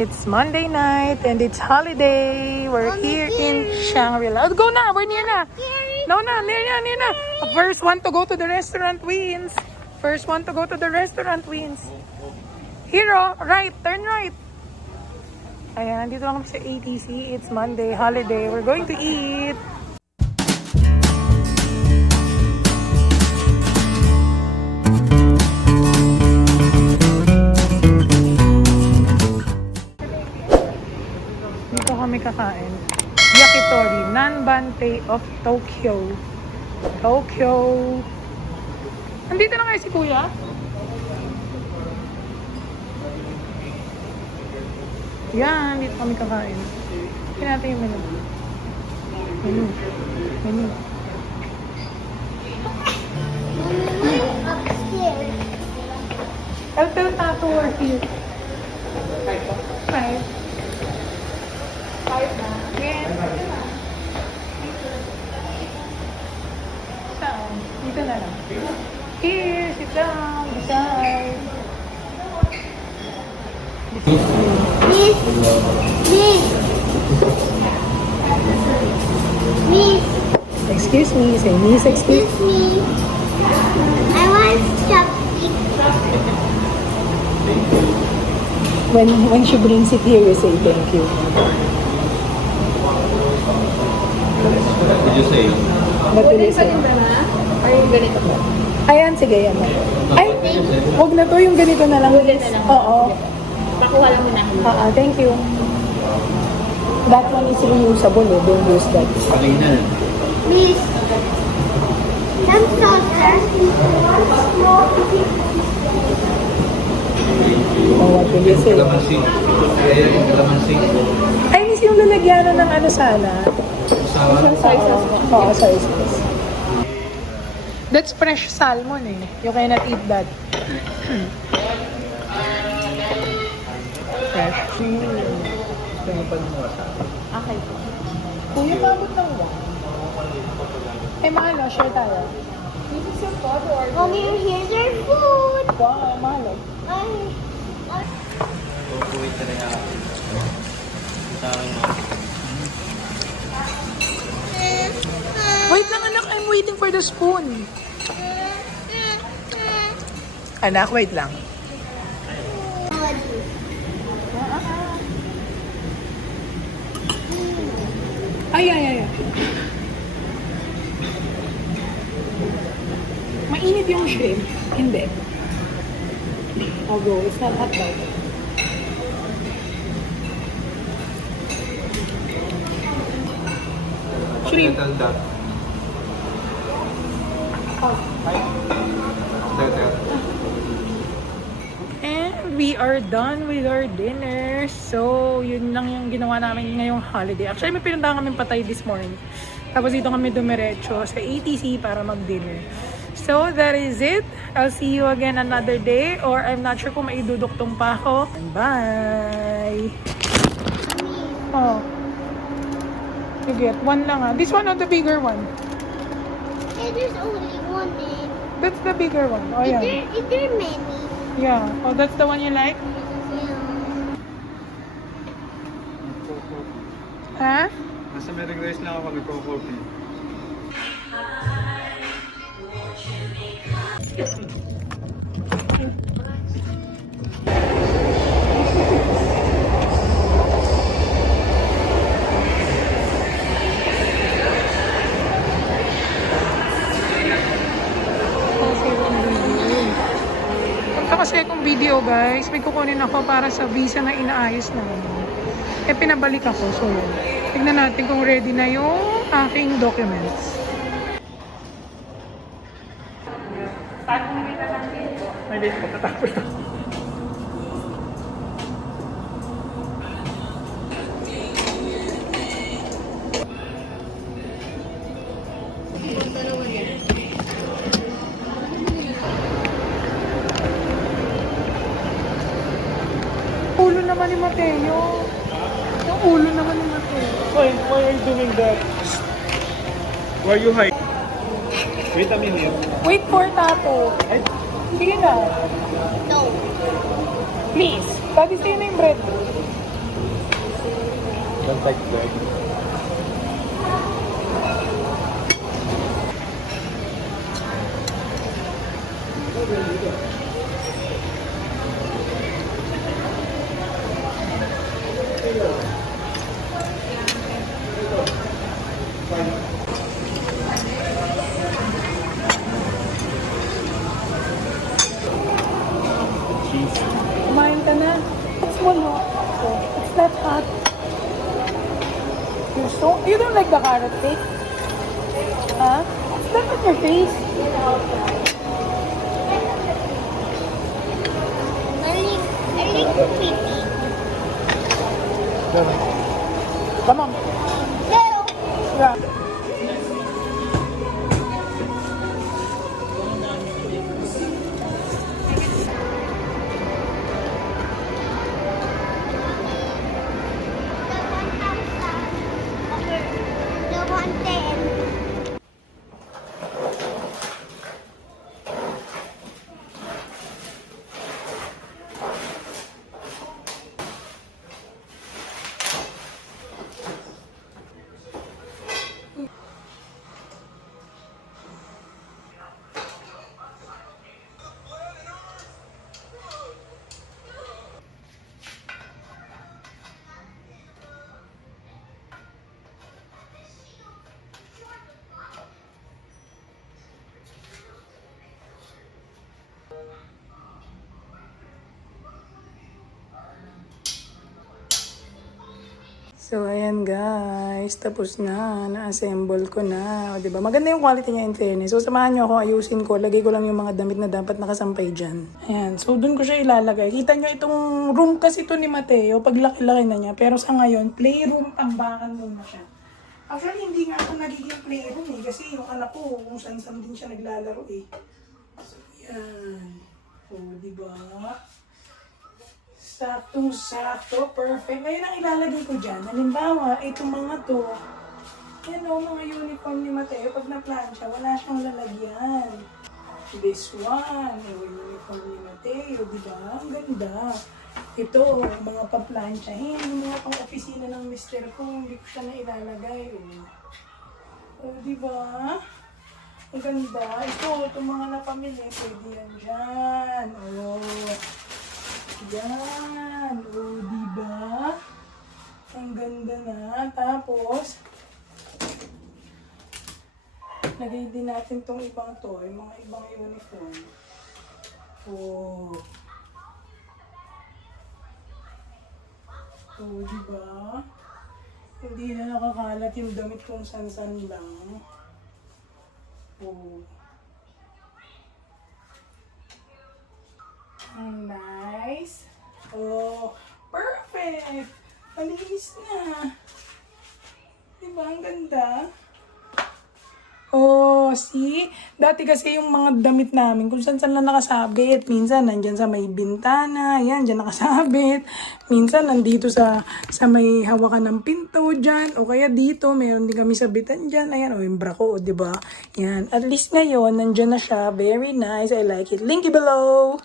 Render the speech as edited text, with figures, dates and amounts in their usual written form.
It's Monday night and it's holiday. We're here in Shangri-La. Oh, go na! We're near na! No, near na! First one to go to the restaurant wins. First one to go to the restaurant wins. Hero, right, turn right. Ayan, dito lang kami sa ATC. It's Monday, holiday. We're going to eat. Dito kami kakain. Yakitori, Nanbante of Tokyo. Nandito na kayo si Kuya? Yan, dito kami kakain. Tingnan natin yung menu. Menu. I'll tell Tato we're here. Five na. Yes. Saan? Dito na lang. Here, sit down. Beside. Miss. Excuse me. Say miss, excuse me. I want chopstick. When she brings it here, you say thank you. What did you say? What will you say? Or yung ganito po? Ayan, sige, yan. Ay, wag na to, yung ganito na lang. Oo. Pakuha lang muna. Thank you. That one is reusable, eh. Don't use that. Miss. Some saucer. Oh, what will you say? Kalamansi. Ay, miss yung lalagyanan ng ano sana. Soy sauce po. Oo, soy sauce. That's fresh salmon, eh. You cannot eat that. Fresh. Okay po. Kuya, pabot ng one. Eh, mahal, share tayo. This is your food or... Mommy, here's your food. Wow, mahal. Ay. Wait na rin Wait lang, anak. I'm waiting for the spoon. Anak, wait lang. Ay. Mainit yung shrimp. Hindi. Although, it's not hot daw. Shrimp. And we are done with our dinner. So, yun lang yung ginawa namin ngayong holiday. Actually, may pinuntahan kami patay this morning. Tapos dito kami dumiretso sa ATC para mag-dinner. So, that is it. I'll see you again another day. Or I'm not sure kung maiduduktong pa ako. Bye! Oh. You get one lang ah. This one or the bigger one? There's only one egg. That's the bigger one. Oh, yeah. Is there many? Yeah. Oh, that's the one you like? Yeah. Ha? Nasa Merry Grace lang ako nagko-coffee. Kasi akong video guys, may kukunin ako para sa visa na inaayos na. Eh pinabalik ako, so yun. Tignan natin kung ready na yung aking documents. Start mo nila lang dito. May date ko, tatapos na. Ulo naman ni Mateo. Yung ulo naman ni Mateo. Why are you doing that? Why are you hiding? Wait a minute. Wait for Tato. Sige na. No. Please. Daddy, stay na yung bread. Don't like bread. Cheese. Kumain ka na. It's small, no? It's not hot. You don't like the carrot cake? Huh? It's not on your face. I like the pretty. Come on. No. Yeah. The 110. So, ayan guys. Tapos na. Na-assemble ko na. O, diba? Maganda yung quality niya in fairness. So, samahan nyo ako. Ayusin ko. Lagay ko lang yung mga damit na dapat nakasampay dyan. Ayan. So, dun ko siya ilalagay. Kita nyo itong room kasi to ni Mateo. Pag laki-laki na niya. Pero sa ngayon, playroom, tambakan muna siya. Actually, hindi nga ako nagiging playroom eh. Kasi yung anak ko, kung saan-saan din siya naglalaro eh. So, yan. O, diba? Saktong-sakto, perfect. Ngayon ang ilalagay ko dyan. Halimbawa, itong mga to, yan o, mga uniform ni Mateo. Pag na-plancha, wala siyang lalagyan. This one, yung uniform ni Mateo, di ba? Ang ganda. Ito, mga pa-planchahin, yung mga pang-opisina ng mister ko, hindi ko siya na ilalagay. O, di ba? Ang ganda. Ito, itong mga napamili, pwede yan dyan. O, yan. O, diba? Ang ganda na. Tapos, lagay din natin tong ibang to. Yung mga ibang uniform. O. O, diba? Hindi na nakakalat yung damit kung san-san lang. O. Ang nice. Oh, perfect. Malinis na. Diba? Ang ganda. Oh, see? Dati kasi yung mga damit namin, kung saan-saan lang nakasabit. Minsan, nandyan sa may bintana. Yan, dyan nakasabit. Minsan, nandito sa may hawakan ng pinto dyan. O kaya dito, meron din kami sabitan dyan. Ayan, o yung bra ko, diba? Yan. At least ngayon, nandyan na siya. Very nice. I like it. Link below.